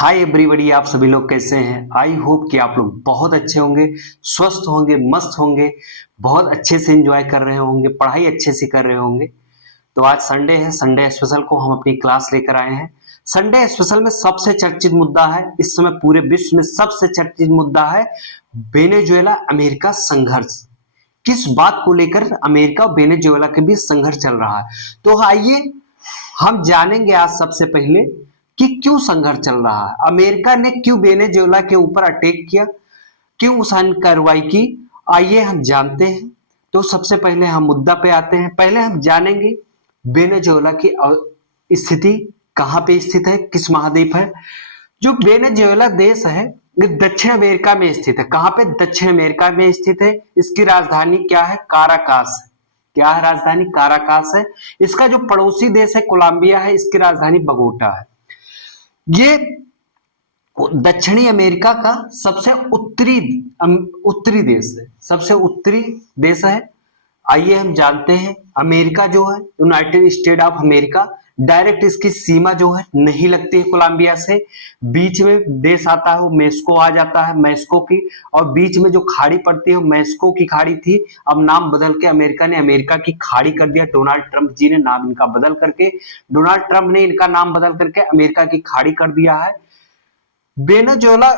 Hi everybody, आप सभी लोग कैसे हैं। आई होप कि आप लोग बहुत अच्छे होंगे, स्वस्थ होंगे, मस्त होंगे, बहुत अच्छे से एंजॉय कर रहे होंगे, पढ़ाई अच्छे से कर रहे होंगे। तो आज संडे है, संडे स्पेशल को हम अपनी क्लास लेकर आए हैं। संडे स्पेशल में सबसे चर्चित मुद्दा है, इस समय पूरे विश्व में सबसे चर्चित मुद्दा है वेनेजुएला अमेरिका संघर्ष। किस बात को लेकर अमेरिका और वेनेजुएला के बीच संघर्ष चल रहा है, तो आइए हम जानेंगे आज सबसे पहले कि क्यों संघर्ष चल रहा है, अमेरिका ने क्यों वेनेजुएला के ऊपर अटैक किया, क्यों उस कार्रवाई की। आइए हम जानते हैं। तो सबसे पहले हम मुद्दा पे आते हैं। पहले हम जानेंगे वेनेजुएला की स्थिति कहाँ पे स्थित है, किस महाद्वीप है। जो वेनेजुएला देश है ये दक्षिण अमेरिका में स्थित है। कहाँ पे? दक्षिण अमेरिका में स्थित है। इसकी राजधानी क्या है? काराकास। क्या है राजधानी? काराकास है। इसका जो पड़ोसी देश है कोलंबिया है, इसकी राजधानी बगोटा है। ये दक्षिणी अमेरिका का सबसे उत्तरी देश है, सबसे उत्तरी देश है। आइए हम जानते हैं। अमेरिका जो है United state of America, direct इसकी सीमा जो है नहीं लगती है कोलंबिया से। बीच में देश आता है वो मेक्सिको आ जाता है, मेक्सिको की, और बीच में जो खाड़ी पड़ती है वो मेक्सिको की खाड़ी थी। अब नाम बदल के अमेरिका ने अमेरिका की खाड़ी कर दिया। डोनाल्ड ट्रंप जी ने नाम इनका बदल करके, डोनाल्ड ट्रंप ने इनका नाम बदल करके अमेरिका की खाड़ी कर दिया है। वेनेजुएला,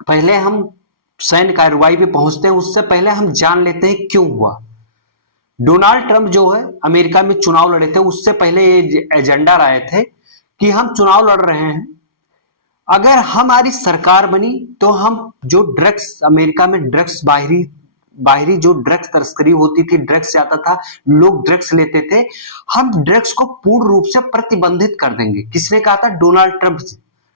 पहले हम सैन्य कार्रवाई पे पहुंचते हैं, उससे पहले हम जान लेते हैं क्यों हुआ। डोनाल्ड ट्रंप जो है अमेरिका में चुनाव लड़े थे, उससे पहले ये एजेंडा लाए थे कि हम चुनाव लड़ रहे हैं, अगर हमारी सरकार बनी तो हम जो ड्रग्स, अमेरिका में ड्रग्स बाहरी बाहरी जो ड्रग्स तस्करी होती थी, ड्रग्स जाता था, लोग ड्रग्स लेते थे, हम ड्रग्स को पूर्ण रूप से प्रतिबंधित कर देंगे। किसने कहा था? Donald Trump.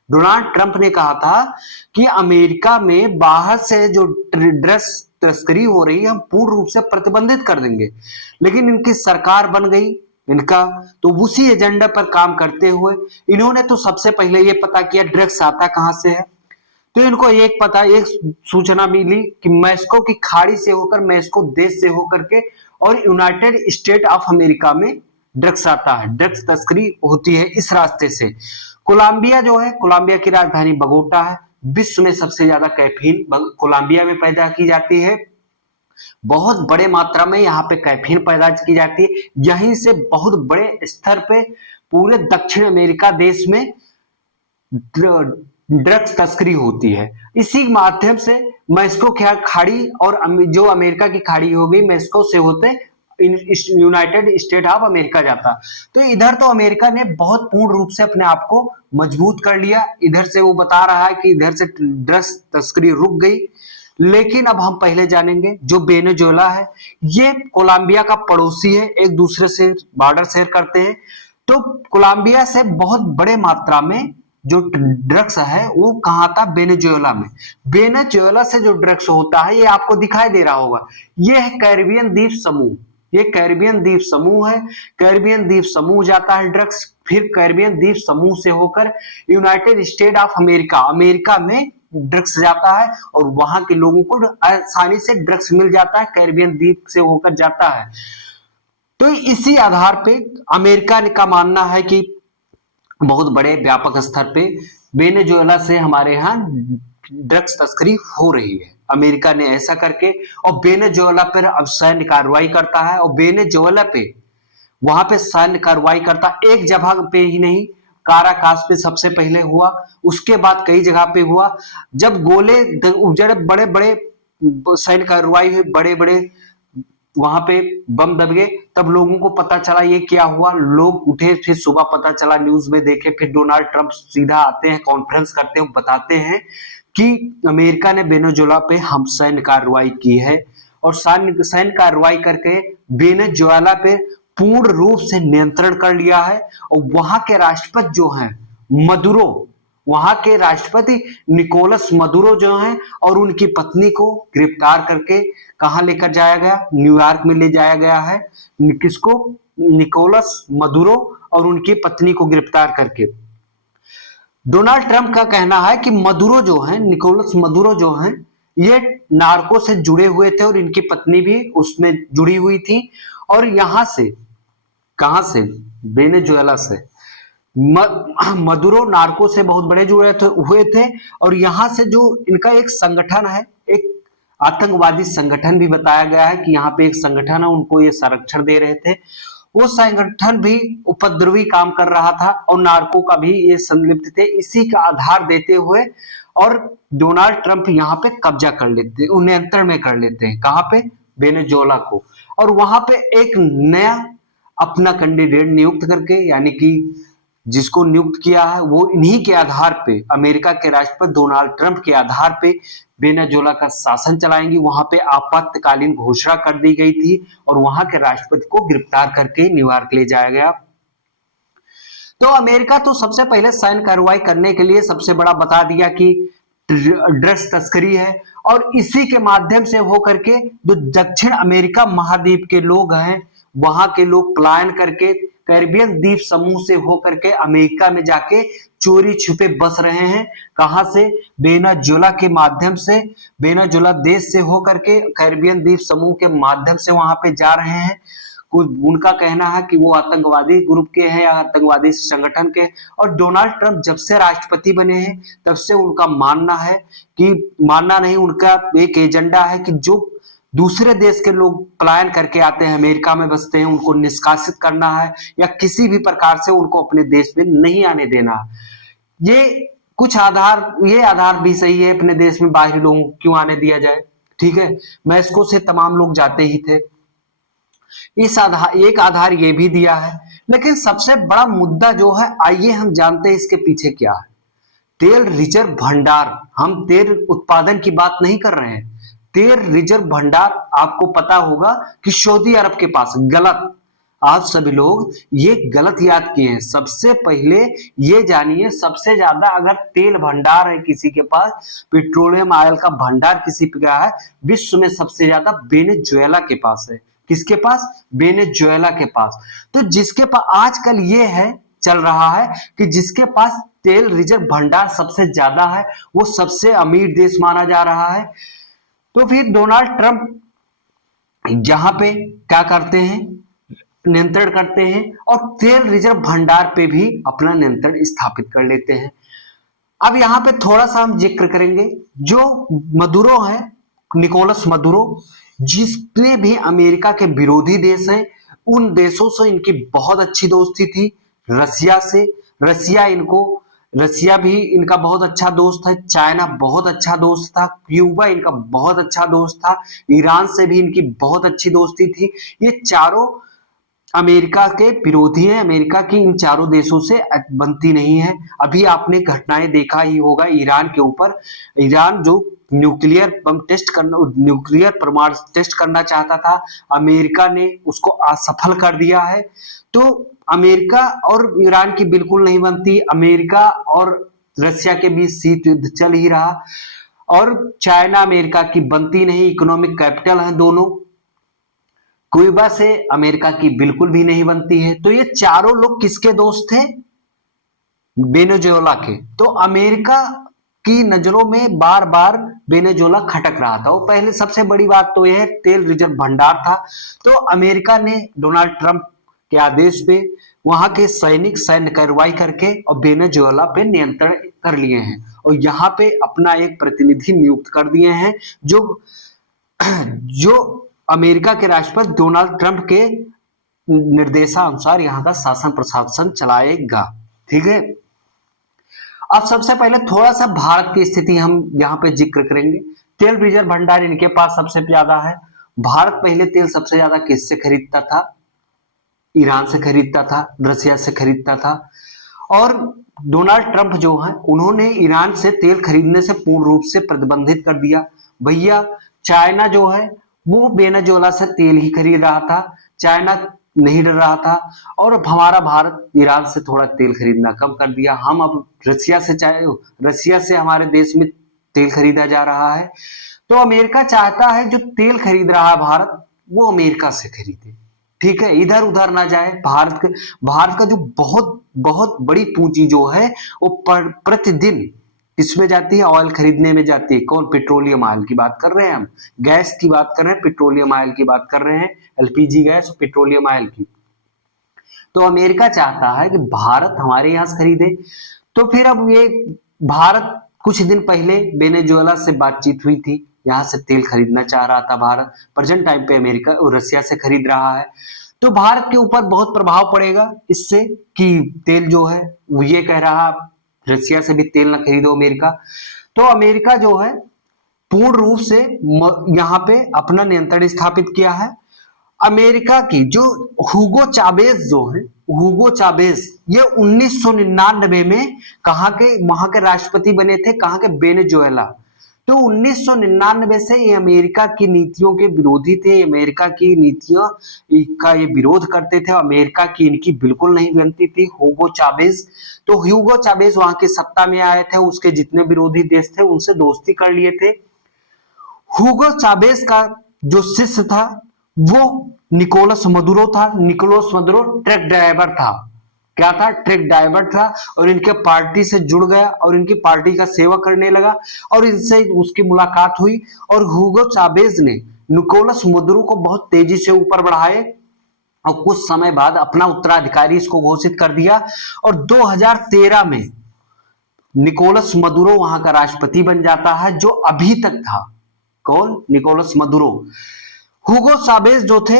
डोनाल्ड ट्रंप ने कहा था कि अमेरिका में बाहर से जो ड्रग्स तस्करी हो रही है हम पूर्ण रूप से प्रतिबंधित कर देंगे। लेकिन इनकी सरकार बन गई इनका, तो उसी एजेंडा पर काम करते हुए इन्होंने तो सबसे पहले ये पता किया ड्रग्स आता कहां से है। तो इनको एक सूचना मिली कि मेक्सिको की खाड़ी से होकर, मेक्सिको देश से होकर के और यूनाइटेड स्टेट ऑफ अमेरिका में ड्रग्स आता है, ड्रग्स तस्करी होती है इस रास्ते से। कोलंबिया जो है, कोलंबिया की राजधानी बगोटा है। विश्व में सबसे ज्यादा कैफीन कोलंबिया में पैदा की जाती है। बहुत बड़े मात्रा में यहाँ पे कैफीन पैदा की जाती है। यहीं से बहुत बड़े स्तर पे पूरे दक्षिण अमेरिका देश में ड्रग्स तस्करी होती है। इसी माध्यम से मेक्सिको की खाड़ी और जो अमेरिका की खाड़ी हो गई, मेक्सिको से होते यूनाइटेड स्टेट ऑफ अमेरिका जाता। तो इधर तो अमेरिका ने बहुत पूर्ण रूप से अपने आप को मजबूत कर लिया। इधर से वो बता रहा है कि इधर से ड्रग्स तस्करी रुक गई। लेकिन अब हम पहले जानेंगे जो वेनेजुएला है, ये कोलंबिया का पड़ोसी है, एक दूसरे से बॉर्डर शेयर करते हैं। तो कोलंबिया से बहुत बड़े मात्रा में जो ड्रग्स है वो कहाँ था? वेनेजुएला में। वेनेजुएला से जो ड्रग्स होता है ये आपको दिखाई दे रहा होगा, ये है कैरिबियन द्वीप समूह। ये कैरिबियन द्वीप समूह है। कैरिबियन द्वीप समूह जाता है ड्रग्स, फिर कैरिबियन द्वीप समूह से होकर United state of America, America में ड्रग्स जाता है और वहां के लोगों को आसानी से ड्रग्स मिल जाता है, कैरिबियन द्वीप से होकर जाता है। तो इसी आधार पे अमेरिका का मानना है कि बहुत बड़े व्यापक स्तर पे वेनेजुएला से हमारे यहाँ ड्रग्स तस्करी हो रही है। अमेरिका ने ऐसा करके और वेनेजुएला पर अब सैन्य कार्रवाई करता है, और वेनेजुएला पे वहां पे सैन्य कार्रवाई करता, एक जगह पे ही नहीं, काराकास पे सबसे पहले हुआ, उसके बाद कई जगह पे हुआ। जब गोले उजड़े, बड़े बड़े सैन्य कार्रवाई हुई, बड़े बड़े वहां पे बम दब गए, तब लोगों को पता चला ये क्या हुआ। लोग उठे, फिर सुबह पता चला, न्यूज में देखे, फिर डोनाल्ड ट्रंप सीधा आते हैं, कॉन्फ्रेंस करते हैं, बताते हैं कि अमेरिका ने वेनेजुएला पे हम सैन्य कार्रवाई की है, और सैन्य कार्रवाई करके वेनेजुएला पे पूर्ण रूप से नियंत्रण कर लिया है। और वहां के राष्ट्रपति जो हैं मदुरो, वहां के राष्ट्रपति निकोलस मदुरो जो हैं, और उनकी पत्नी को गिरफ्तार करके कहां लेकर जाया गया? न्यूयॉर्क में ले जाया गया है। किसको? निकोलस मदुरो और उनकी पत्नी को गिरफ्तार करके। डोनाल्ड ट्रंप का कहना है कि मदुरो जो है, निकोलस मदुरो जो हैं, ये नार्को से जुड़े हुए थे और इनकी पत्नी भी उसमें जुड़ी हुई थी। और यहां से, कहां से? वेनेजुएला से। मदुरो नार्को से बहुत बड़े जुड़े हुए थे और यहां से जो इनका एक संगठन है, एक आतंकवादी संगठन भी बताया गया है कि यहाँ पे एक संगठन है, उनको ये संरक्षण दे रहे थे। वो संगठन भी उपद्रवी काम कर रहा था और नार्को का भी ये संलिप्त थे। इसी का आधार देते हुए और डोनाल्ड ट्रंप यहाँ पे कब्जा कर लेते हैं, नियंत्रण में कर लेते हैं। कहाँ पे? वेनेजुएला को। और वहां पे एक नया अपना कैंडिडेट नियुक्त करके, यानी कि जिसको नियुक्त किया है वो इन्हीं के आधार पे, अमेरिका के राष्ट्रपति डोनाल्ड ट्रंप के आधार पे वेनेजुएला का शासन चलाएंगी। वहां पे आपातकालीन घोषणा कर दी गई थी और वहां के राष्ट्रपति को गिरफ्तार करके न्यूयॉर्क ले जाया गया। तो अमेरिका तो सबसे पहले सैन्य कार्रवाई करने के लिए सबसे बड़ा बता दिया कि ड्रग्स तस्करी है, और इसी के माध्यम से होकर के जो दक्षिण अमेरिका महाद्वीप के लोग हैं, वहां के लोग पलायन करके कैरिबियन द्वीप समूह से होकर के अमेरिका में जाके चोरी छुपे बस रहे हैं। कहां से? वेनेजुएला के माध्यम से, वेनेजुएला देश से होकर के कैरिबियन द्वीप समूह के माध्यम से वहां पे जा रहे हैं। कुछ उनका कहना है कि वो आतंकवादी ग्रुप के हैं या आतंकवादी संगठन के। और डोनाल्ड ट्रंप जब से राष्ट्रपति बने हैं तब से उनका मानना है कि, मानना नहीं, उनका एक एजेंडा है कि जो दूसरे देश के लोग पलायन करके आते हैं, अमेरिका में बसते हैं, उनको निष्कासित करना है या किसी भी प्रकार से उनको अपने देश में नहीं आने देना। ये कुछ आधार, ये आधार भी सही है, अपने देश में बाहरी लोगों को क्यों आने दिया जाए। ठीक है, मैक्सिको से तमाम लोग जाते ही थे। इस आधार, एक आधार ये भी दिया है। लेकिन सबसे बड़ा मुद्दा जो है, आइए हम जानते हैं इसके पीछे क्या है। तेल रिजर्व भंडार। हम तेल उत्पादन की बात नहीं कर रहे हैं, तेल रिजर्व भंडार आपको पता होगा कि सऊदी अरब के पास। गलत, आप सभी लोग ये गलत याद किए हैं। सबसे पहले ये जानिए, सबसे ज्यादा अगर तेल भंडार है किसी के पास, पेट्रोलियम ऑयल का भंडार किसी पे क्या है, विश्व में सबसे ज्यादा वेनेजुएला के पास है। किसके पास? वेनेजुएला के पास। तो जिसके पास आजकल ये है, चल रहा है कि जिसके पास तेल रिजर्व भंडार सबसे ज्यादा है वो सबसे अमीर देश माना जा रहा है। तो फिर डोनाल्ड ट्रंप यहां पे क्या करते हैं, नियंत्रण करते हैं और तेल रिजर्व भंडार पे भी अपना नियंत्रण स्थापित कर लेते हैं। अब यहां पे थोड़ा सा हम जिक्र करेंगे, जो मदुरो है, निकोलस मदुरो, जिसने भी अमेरिका के विरोधी देश हैं, उन देशों से इनकी बहुत अच्छी दोस्ती थी। रसिया से, रसिया भी इनका बहुत अच्छा दोस्त है। चाइना बहुत अच्छा दोस्त था। क्यूबा इनका बहुत अच्छा दोस्त था। ईरान से भी इनकी बहुत अच्छी दोस्ती थी। ये चारों अमेरिका के विरोधी हैं। अमेरिका की इन चारों देशों से बनती नहीं है। अभी आपने घटनाएं देखा ही होगा ईरान के ऊपर। ईरान जो न्यूक्लियर बम टेस्ट करना, न्यूक्लियर परमाणु टेस्ट करना चाहता था, अमेरिका ने उसको असफल कर दिया है। तो अमेरिका और ईरान की बिल्कुल नहीं बनती। अमेरिका और रशिया के बीच शीत युद्ध चल ही रहा, और चाइना अमेरिका की बनती नहीं। इकोनॉमिक कैपिटल है दोनों। क्यूबा से अमेरिका की बिल्कुल भी नहीं बनती है। तो ये चारों लोग किसके दोस्त थे? वेनेजुएला के। तो अमेरिका की नजरों में बार बार वेनेजुएला खटक रहा था। वो पहले, सबसे बड़ी बात तो यह तेल रिजर्व भंडार था। तो अमेरिका ने डोनाल्ड ट्रंप के आदेश पे वहां के सैनिक सैन्य कार्रवाई करके और वेनेजुएला पे नियंत्रण कर लिए हैं और यहाँ पे अपना एक प्रतिनिधि नियुक्त कर दिए हैं, जो अमेरिका के राष्ट्रपति डोनाल्ड ट्रंप के निर्देशानुसार यहाँ का शासन प्रशासन चलाएगा। ठीक है, अब सबसे पहले थोड़ा सा भारत की स्थिति हम यहाँ पे जिक्र करेंगे। तेल रिजर्व भंडार इनके पास सबसे ज्यादा है। भारत पहले तेल सबसे ज्यादा किससे खरीदता था? ईरान से खरीदता था, रसिया से खरीदता था। और डोनाल्ड ट्रंप जो है, उन्होंने ईरान से तेल खरीदने से पूर्ण रूप से प्रतिबंधित कर दिया। भैया, चाइना जो है वो वेनेजुएला से तेल ही खरीद रहा था, चाइना नहीं डर रहा था। और अब हमारा भारत ईरान से थोड़ा तेल खरीदना कम कर दिया। हम अब रसिया से हमारे देश में तेल खरीदा जा रहा है। तो अमेरिका चाहता है जो तेल खरीद रहा है भारत, वो अमेरिका से खरीदे। ठीक है, इधर उधर ना जाए। भारत का जो बहुत बहुत बड़ी पूंजी जो है वो प्रतिदिन इसमें जाती है, ऑयल खरीदने में जाती है। कौन? पेट्रोलियम ऑयल की बात कर रहे हैं हम, गैस की बात कर रहे हैं, पेट्रोलियम ऑयल की बात कर रहे हैं, एलपीजी गैस और पेट्रोलियम ऑयल की। तो अमेरिका चाहता है कि भारत हमारे यहाँ से खरीदे। तो फिर अब ये भारत कुछ दिन पहले वेनेजुएला से बातचीत हुई थी, यहाँ से तेल खरीदना चाह रहा था भारत। प्रेजेंट टाइम पे अमेरिका और रसिया से खरीद रहा है। तो भारत के ऊपर बहुत प्रभाव पड़ेगा इससे कि तेल जो है वो ये कह रहा रसिया से भी तेल ना खरीदो अमेरिका। तो अमेरिका जो है पूर्ण रूप से यहाँ पे अपना नियंत्रण स्थापित किया है। अमेरिका की जो हुगो चावेज जो है, हुगो चावेज ये 1999 में कहाँ के वहां के राष्ट्रपति बने थे, कहाँ के वेनेजुएला। तो 1999 से ये अमेरिका की नीतियों के विरोधी थे, अमेरिका की नीतियों का ये विरोध करते थे, अमेरिका की इनकी बिल्कुल नहीं बनती थी हुगो चावेज। तो हुगो चावेज वहां की सत्ता में आए थे, उसके जितने विरोधी देश थे उनसे दोस्ती कर लिए थे। हुगो चावेज का जो शिष्य था वो निकोलस मदुरो था। निकोलस मदुरो ट्रक ड्राइवर था, क्या था, ट्रक ड्राइवर था, और इनके पार्टी से जुड़ गया और इनकी पार्टी का सेवा करने लगा और इनसे उसकी मुलाकात हुई। और हुगो चावेज ने निकोलस मदुरो को बहुत तेजी से ऊपर बढ़ाए और कुछ समय बाद अपना उत्तराधिकारी इसको घोषित कर दिया। और 2013 में निकोलस मदुरो वहां का राष्ट्रपति बन जाता है, जो अभी तक था। कौन? Nicolas Maduro. हुगो चावेज जो थे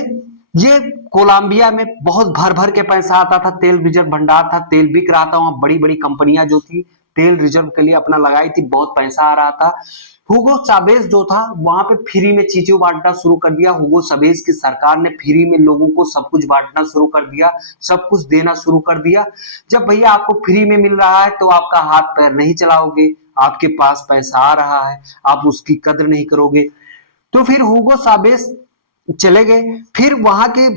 ये कोलंबिया में बहुत भर भर के पैसा आता था, तेल रिजर्व भंडार था, तेल बिक रहा था, वहां बड़ी बड़ी कंपनियां जो थी तेल रिजर्व के लिए अपना लगाई थी, बहुत पैसा आ रहा था। हुगो चावेज जो था वहां पे फ्री में चीजें बांटना शुरू कर दिया। हुगो चावेज की सरकार ने फ्री में लोगों को सब कुछ बांटना शुरू कर दिया, सब कुछ देना शुरू कर दिया। जब भैया आपको फ्री में मिल रहा है तो आपका हाथ पैर नहीं चलाओगे, आपके पास पैसा आ रहा है आप उसकी कदर नहीं करोगे। तो फिर हुगो चावेज चले गए। फिर वहां की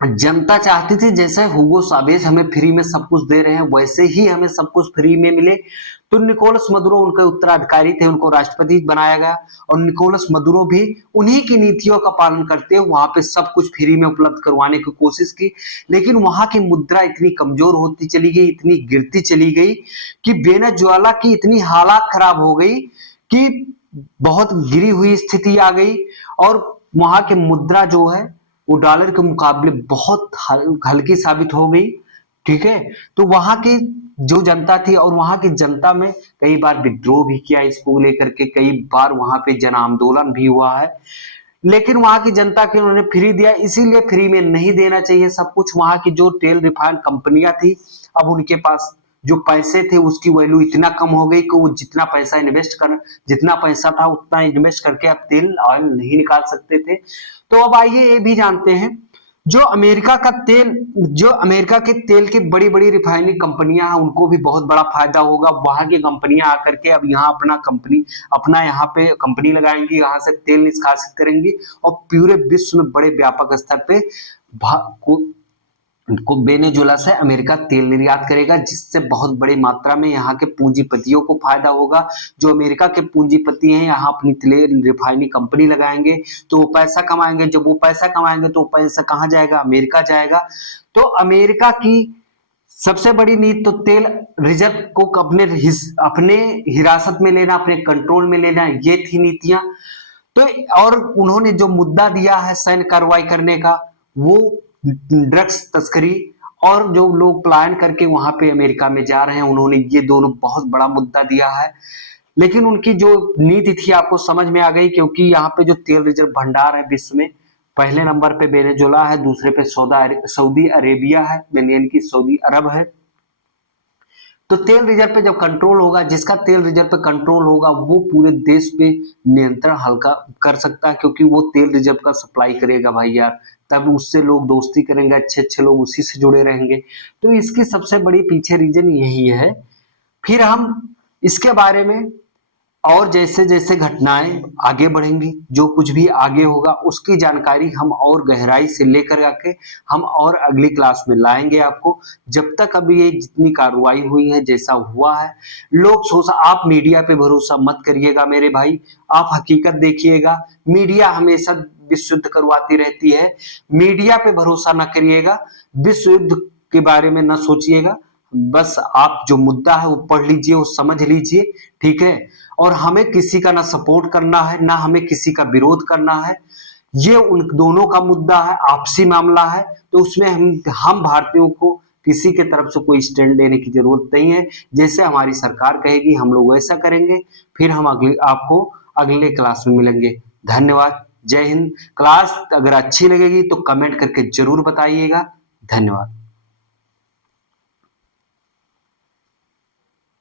जनता चाहती थी जैसे हुगो चावेज हमें फ्री में सब कुछ दे रहे हैं वैसे ही हमें सब कुछ फ्री में मिले। तो निकोलस मदुरो उनके उत्तराधिकारी थे, उनको राष्ट्रपति बनाया गया और निकोलस मदुरो भी उन्हीं की नीतियों का पालन करते हुए वहां पे सब कुछ फ्री में उपलब्ध करवाने की कोशिश की। लेकिन वहां की मुद्रा इतनी कमजोर होती चली गई, इतनी गिरती चली गई कि वेनेजुएला की इतनी हालात खराब हो गई कि बहुत गिरी हुई स्थिति आ गई और वहां की मुद्रा जो है वो डॉलर के मुकाबले बहुत हल्की साबित हो गई। ठीक है, तो वहां की जो जनता थी और वहां की जनता में कई बार विद्रोह भी किया इसको लेकर के, कई बार वहां पे जन आंदोलन भी हुआ है। लेकिन वहां की जनता के उन्होंने फ्री दिया, इसीलिए फ्री में नहीं देना चाहिए सब कुछ। वहां की जो तेल रिफाइंड कंपनियां थी अब उनके पास जो पैसे थे उसकी वैल्यू इतना कम हो गई कि वो जितना पैसा इन्वेस्ट कर जितना पैसा था उतना इन्वेस्ट करके अब तेल ऑयल नहीं निकाल सकते थे। तो अब आइए ये भी जानते हैं जो अमेरिका का तेल, जो अमेरिका के तेल की बड़ी बड़ी रिफाइनरी कंपनियां हैं उनको भी बहुत बड़ा फायदा होगा। वहां की कंपनियां आकर के अब यहाँ अपना यहाँ पे कंपनी लगाएंगी, यहाँ से तेल निष्कासित करेंगी और पूरे विश्व में बड़े व्यापक स्तर पे वेनेजुएला से अमेरिका तेल निर्यात करेगा, जिससे बहुत बड़ी मात्रा में यहाँ के पूंजीपतियों को फायदा होगा। जो अमेरिका के पूंजीपति हैं यहाँ अपनी तेल रिफाइनरी कंपनी लगाएंगे तो वो पैसा कमाएंगे। जब वो पैसा कमाएंगे तो पैसा कहाँ जाएगा? अमेरिका जाएगा। तो अमेरिका की सबसे बड़ी नीति तो तेल रिजर्व को अपने हिरासत में लेना, अपने कंट्रोल में लेना, ये थी नीतियां। तो और उन्होंने जो मुद्दा दिया है सैन्य कार्रवाई करने का, वो ड्रग्स तस्करी और जो लोग पलायन करके वहां पे अमेरिका में जा रहे हैं, उन्होंने ये दोनों बहुत बड़ा मुद्दा दिया है। लेकिन उनकी जो नीति थी आपको समझ में आ गई, क्योंकि यहाँ पे जो तेल रिजर्व भंडार है विश्व में पहले नंबर पे वेनेजुएला है, दूसरे पे सऊदी अरेबिया है, यानी कि सऊदी अरब है। तो तेल रिजर्व पे जब कंट्रोल होगा, जिसका तेल रिजर्व पे कंट्रोल होगा वो पूरे देश पे नियंत्रण हल्का कर सकता है, क्योंकि वो तेल रिजर्व का सप्लाई करेगा भाई यार, तब उससे लोग दोस्ती करेंगे, अच्छे अच्छे लोग उसी से जुड़े रहेंगे। तो इसकी सबसे बड़ी पीछे रीजन यही है। फिर हम इसके बारे में और जैसे जैसे घटनाएं आगे बढ़ेंगी, जो कुछ भी आगे होगा उसकी जानकारी हम और गहराई से लेकर आके हम और अगली क्लास में लाएंगे आपको। जब तक अभी ये जितनी कार्रवाई हुई है, जैसा हुआ है, लोग आप मीडिया पे भरोसा मत करिएगा मेरे भाई, आप हकीकत देखिएगा। मीडिया हमेशा विश्व युद्ध करवाती रहती है, मीडिया पे भरोसा न करिएगा, विश्व युद्ध के बारे में न सोचिएगा। बस आप जो मुद्दा है वो पढ़ लीजिए, वो समझ लीजिए, ठीक है। और हमें किसी का ना सपोर्ट करना है, ना हमें किसी का विरोध करना है। ये उन दोनों का मुद्दा है, आपसी मामला है। तो उसमें हम भारतीयों को किसी के तरफ से कोई स्टैंड लेने की जरूरत नहीं है। जैसे हमारी सरकार कहेगी हम लोग वैसा करेंगे। फिर हम आपको अगले क्लास में मिलेंगे। धन्यवाद। जय हिंद। क्लास अगर अच्छी लगेगी तो कमेंट करके जरूर बताइएगा। धन्यवाद।